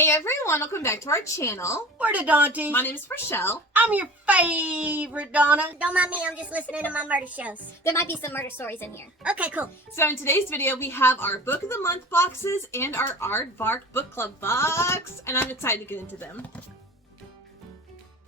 Hey everyone, welcome back to our channel. We're the Dawnties. My name is Rochelle. I'm your favorite Donna. Don't mind me, I'm just listening to my murder shows. There might be some murder stories in here. Okay, cool. So in today's video, we have our Book of the Month boxes and our Aardvark Book Club box, and I'm excited to get into them.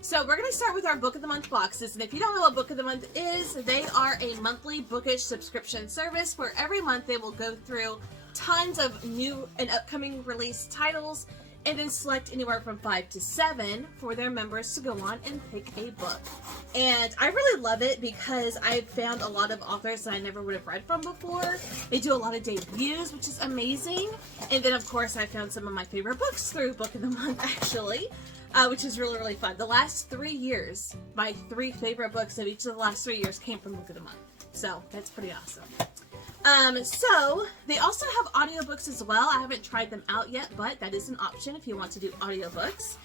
So we're going to start with our Book of the Month boxes, and if you don't know what Book of the Month is, they are a monthly bookish subscription service where every month they will go through tons of new and upcoming release titles and then select anywhere from 5 to 7 for their members to go on and pick a book. And I really love it because I've found a lot of authors that I never would have read from before. They do a lot of debuts, which is amazing. And then of course I found some of my favorite books through Book of the Month actually, which is really, really fun. The last 3 years, my 3 favorite books of each of the last 3 years came from Book of the Month. So that's pretty awesome. So they also have audiobooks as well. I haven't tried them out yet, but that is an option if you want to do audiobooks.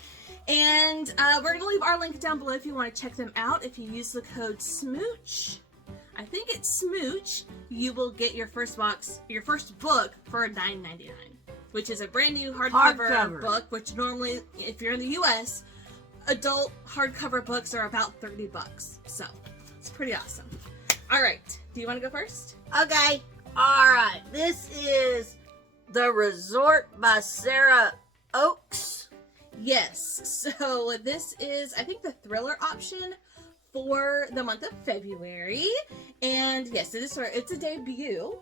And we're going to leave our link down below if you want to check them out. If you use the code SMOOCH, I think it's SMOOCH, you will get your first book for $9.99, which is a brand new hardcover book, which normally, if you're in the US, adult hardcover books are about $30. So it's pretty awesome. All right, do you want to go first? Okay. Alright. This is The Resort by Sarah Oakes. Yes. So this is, I think, the thriller option for the month of February. And yes, it's a debut.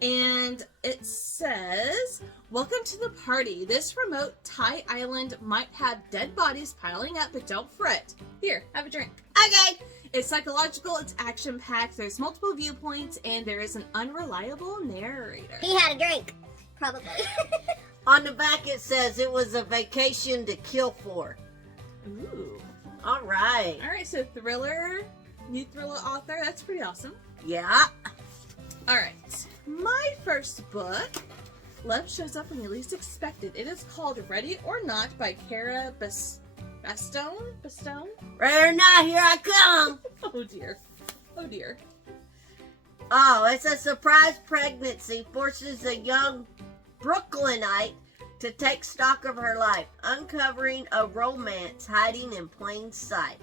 And it says, "Welcome to the party. This remote Thai island might have dead bodies piling up, but don't fret. Here, have a drink." Okay. It's psychological, it's action-packed, there's multiple viewpoints, and there is an unreliable narrator. He had a drink. Probably. On the back it says it was a vacation to kill for. Ooh. Alright. Alright, so thriller, new thriller author, that's pretty awesome. Yeah. Alright, my first book, Love Shows Up When You Least Expect It. It is called Ready or Not by Cara Bastone? Ready or not, here I come. Oh dear. Oh dear. Oh, it's a surprise pregnancy forces a young Brooklynite to take stock of her life, uncovering a romance hiding in plain sight.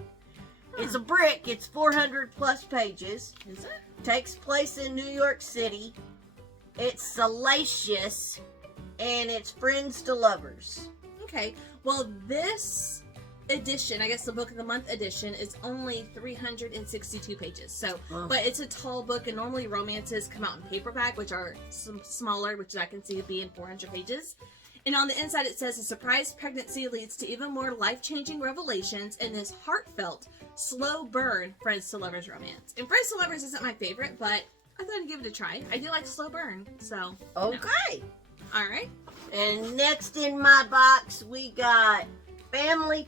It's a brick. It's 400 plus pages. Is it? Takes place in New York City. It's salacious, and it's friends to lovers. Okay, well this edition, I guess the Book of the Month edition, is only 362 pages. So, but it's a tall book, and normally romances come out in paperback, which are some smaller, which I can see being 400 pages. And on the inside it says, "A surprise pregnancy leads to even more life-changing revelations in this heartfelt, slow burn friends to lovers romance." And friends to lovers isn't my favorite, but I thought I'd give it a try. I do like slow burn, so. Okay. All right. And next in my box, we got Family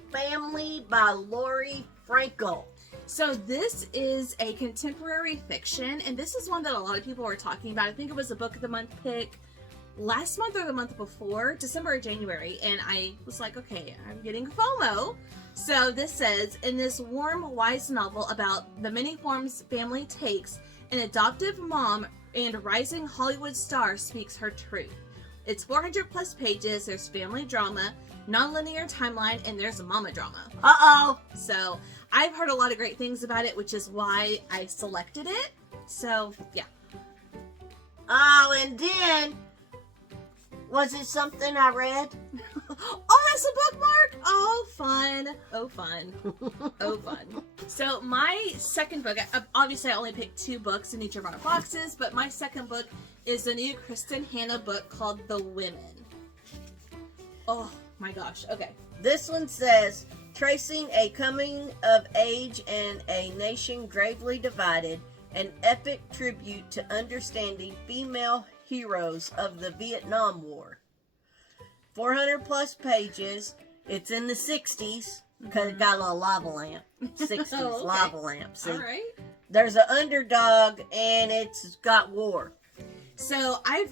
by Lori Frankel. So this is a contemporary fiction, and this is one that a lot of people were talking about. I think it was a Book of the Month pick last month or the month before, December or January, and I was like, okay, I'm getting FOMO. So this says, in this warm, wise novel about the many forms family takes, an adoptive mom and rising Hollywood star speaks her truth. It's 400 plus pages, there's family drama, non-linear timeline, and there's mama drama. Uh-oh. So I've heard a lot of great things about it, which is why I selected it. So yeah. Oh, and then, was it something I read? Oh, that's a bookmark! Oh, fun. Oh, fun. Oh, fun. So my second book, obviously I only picked 2 books in each of our boxes, but my second book is the new Kristen Hanna book called The Women. Oh my gosh, okay. This one says, tracing a coming of age and a nation gravely divided, an epic tribute to understanding female heroes of the Vietnam War. 400 plus pages. It's in the 60s because it got a little lava lamp. 60s Oh, okay. lava lamp. See? All right. There's an underdog and it's got war. So I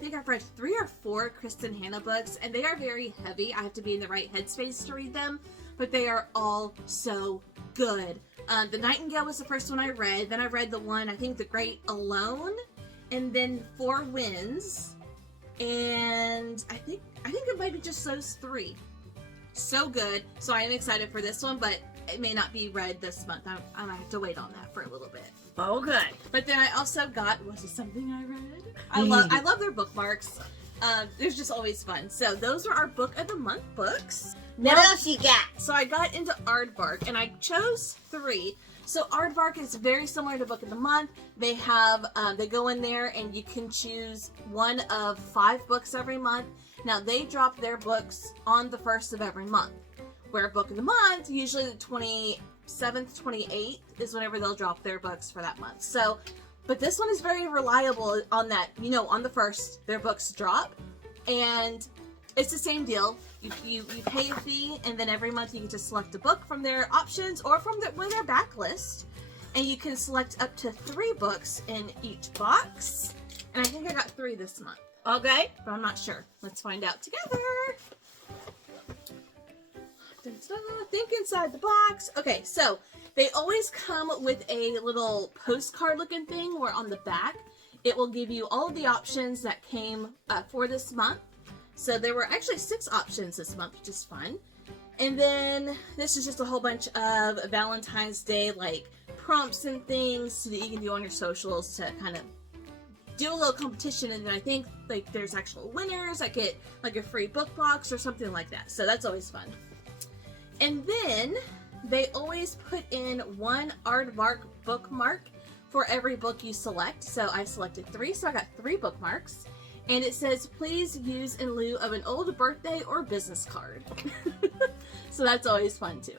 think I've read 3 or 4 Kristen Hanna books, and they are very heavy. I have to be in the right headspace to read them, but they are all so good. The Nightingale was the first one I read. Then I read the one, I think, The Great Alone, and then Four Winds. and I think it might be just those 3. So good. So I am excited for this one, but it may not be read this month. I might have to wait on that for a little bit. Okay. But then I also got, was it something I read? I love their bookmarks. They're just always fun. So those are our book of the month books. What else you got? So I got into Aardvark, and I chose 3. So Aardvark is very similar to Book of the Month. They have, they go in there and you can choose one of 5 books every month. Now they drop their books on the 1st of every month. Where Book of the Month, usually the 27th, 28th is whenever they'll drop their books for that month. So, but this one is very reliable on that, on the 1st, their books drop. And it's the same deal. You pay a fee, and then every month you get to select a book from their options or from their backlist. And you can select up to 3 books in each box. And I think I got 3 this month. Okay. But I'm not sure. Let's find out together. Think inside the box. Okay, so they always come with a little postcard looking thing where on the back it will give you all of the options that came for this month. So there were actually 6 options this month, which is fun. And then this is just a whole bunch of Valentine's Day like prompts and things so that you can do on your socials to kind of do a little competition. And then I think like there's actual winners that get like a free book box or something like that. So that's always fun. And then they always put in 1 Aardvark bookmark for every book you select. So I selected 3, so I got 3 bookmarks. And it says, please use in lieu of an old birthday or business card. So that's always fun too.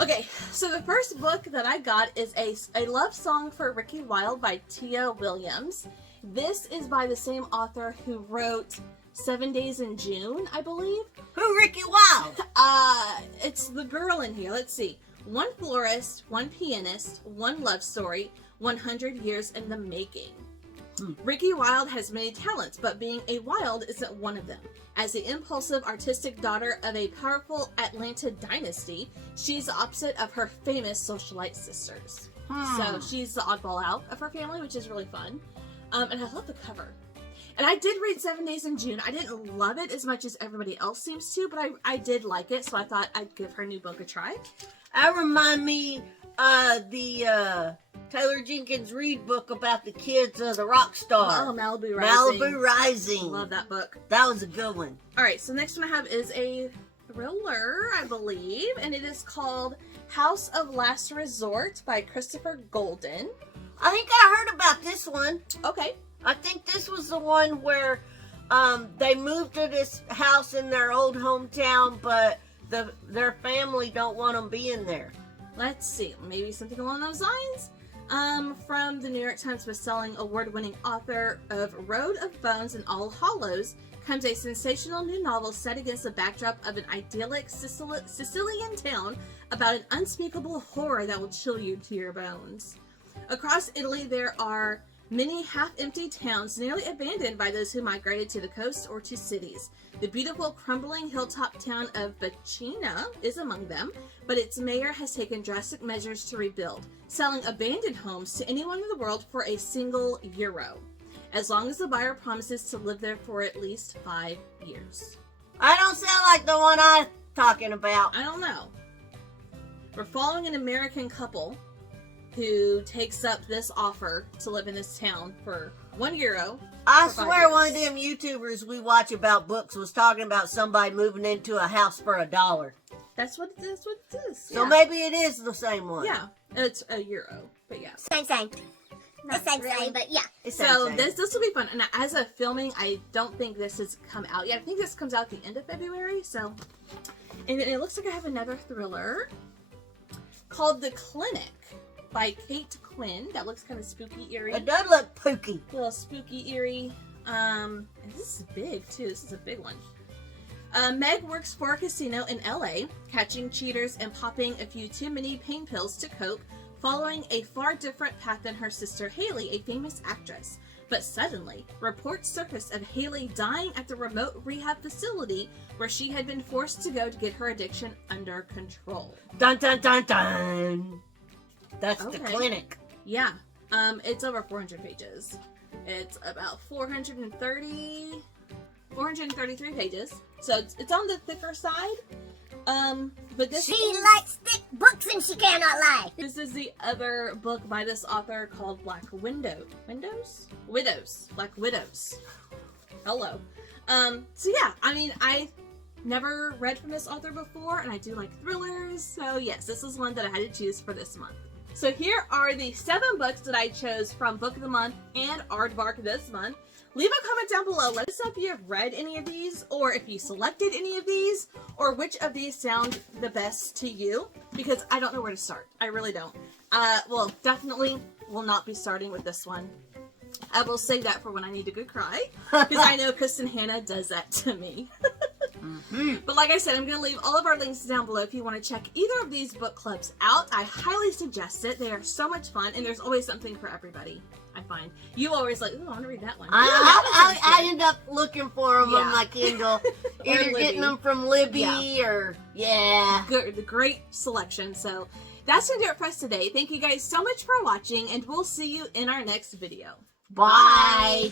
Okay, so the first book that I got is a love song for Ricky Wilde by Tia Williams. This is by the same author who wrote 7 Days in June, I believe. Who, Ricky Wilde? It's the girl in here. Let's see. 1 florist, 1 pianist, 1 love story, 100 years in the making. Ricky Wilde has many talents, but being a Wilde isn't one of them. As the impulsive, artistic daughter of a powerful Atlanta dynasty, she's the opposite of her famous socialite sisters. So she's the oddball out of her family, which is really fun. And I love the cover. And I did read 7 Days in June. I didn't love it as much as everybody else seems to, but I did like it, so I thought I'd give her new book a try. That remind me of the Taylor Jenkins Reid book about the kids of the rock star. Oh, Malibu Rising. Malibu Rising. Love that book. That was a good one. All right, so next one I have is a thriller, I believe, and it is called House of Last Resort by Christopher Golden. I think I heard about this one. Okay. I think this was the one where they moved to this house in their old hometown, but their family don't want them being there. Let's see, maybe something along those lines. From the New York Times bestselling award-winning author of Road of Bones and All Hollows comes a sensational new novel set against the backdrop of an idyllic Sicilian town about an unspeakable horror that will chill you to your bones. Across Italy, there are many half-empty towns nearly abandoned by those who migrated to the coast or to cities. The beautiful crumbling hilltop town of Bacina is among them, but its mayor has taken drastic measures to rebuild, selling abandoned homes to anyone in the world for a single euro, as long as the buyer promises to live there for at least 5 years. I don't sound like the one I'm talking about. I don't know. We're following an American couple who takes up this offer to live in this town for 1 euro. I swear one of them YouTubers we watch about books was talking about somebody moving into a house for $1. That's what it is. So maybe it is the same one. Yeah, it's a euro, but yeah. Same. Not same, but yeah. It's So same. this will be fun. And as of filming, I don't think this has come out yet. I think this comes out at the end of February. So, and it looks like I have another thriller called The Clinic by Kate Quinn. That looks kind of spooky, eerie. It does look pooky. A little spooky, eerie. And this is big too. This is a big one. Meg works for a casino in LA, catching cheaters and popping a few too many pain pills to cope, following a far different path than her sister Haley, a famous actress. But suddenly, reports surfaced of Haley dying at the remote rehab facility where she had been forced to go to get her addiction under control. Dun dun dun dun. That's The Clinic. Yeah. It's over 400 pages. It's about 430 433 pages. So it's on the thicker side. But this She likes thick books and she cannot lie. This is the other book by this author called Black Widows. Black Widows. Hello. So yeah, I mean, I never read from this author before, and I do like thrillers, so yes, this is one that I had to choose for this month. So here are the 7 books that I chose from Book of the Month and Aardvark this month. Leave a comment down below. Let us know if you have read any of these, or if you selected any of these, or which of these sound the best to you, because I don't know where to start. I really don't. Well, definitely will not be starting with this one. I will save that for when I need to go cry, because I know Kristen Hannah does that to me. But like I said, I'm going to leave all of our links down below if you want to check either of these book clubs out. I highly suggest it. They are so much fun, and there's always something for everybody, I find. You always like, oh, I want to read that one. I end up looking for them on my Kindle. Either Libby. getting them from Libby or, Good, the great selection. So that's going to do it for us today. Thank you guys so much for watching, and we'll see you in our next video. Bye.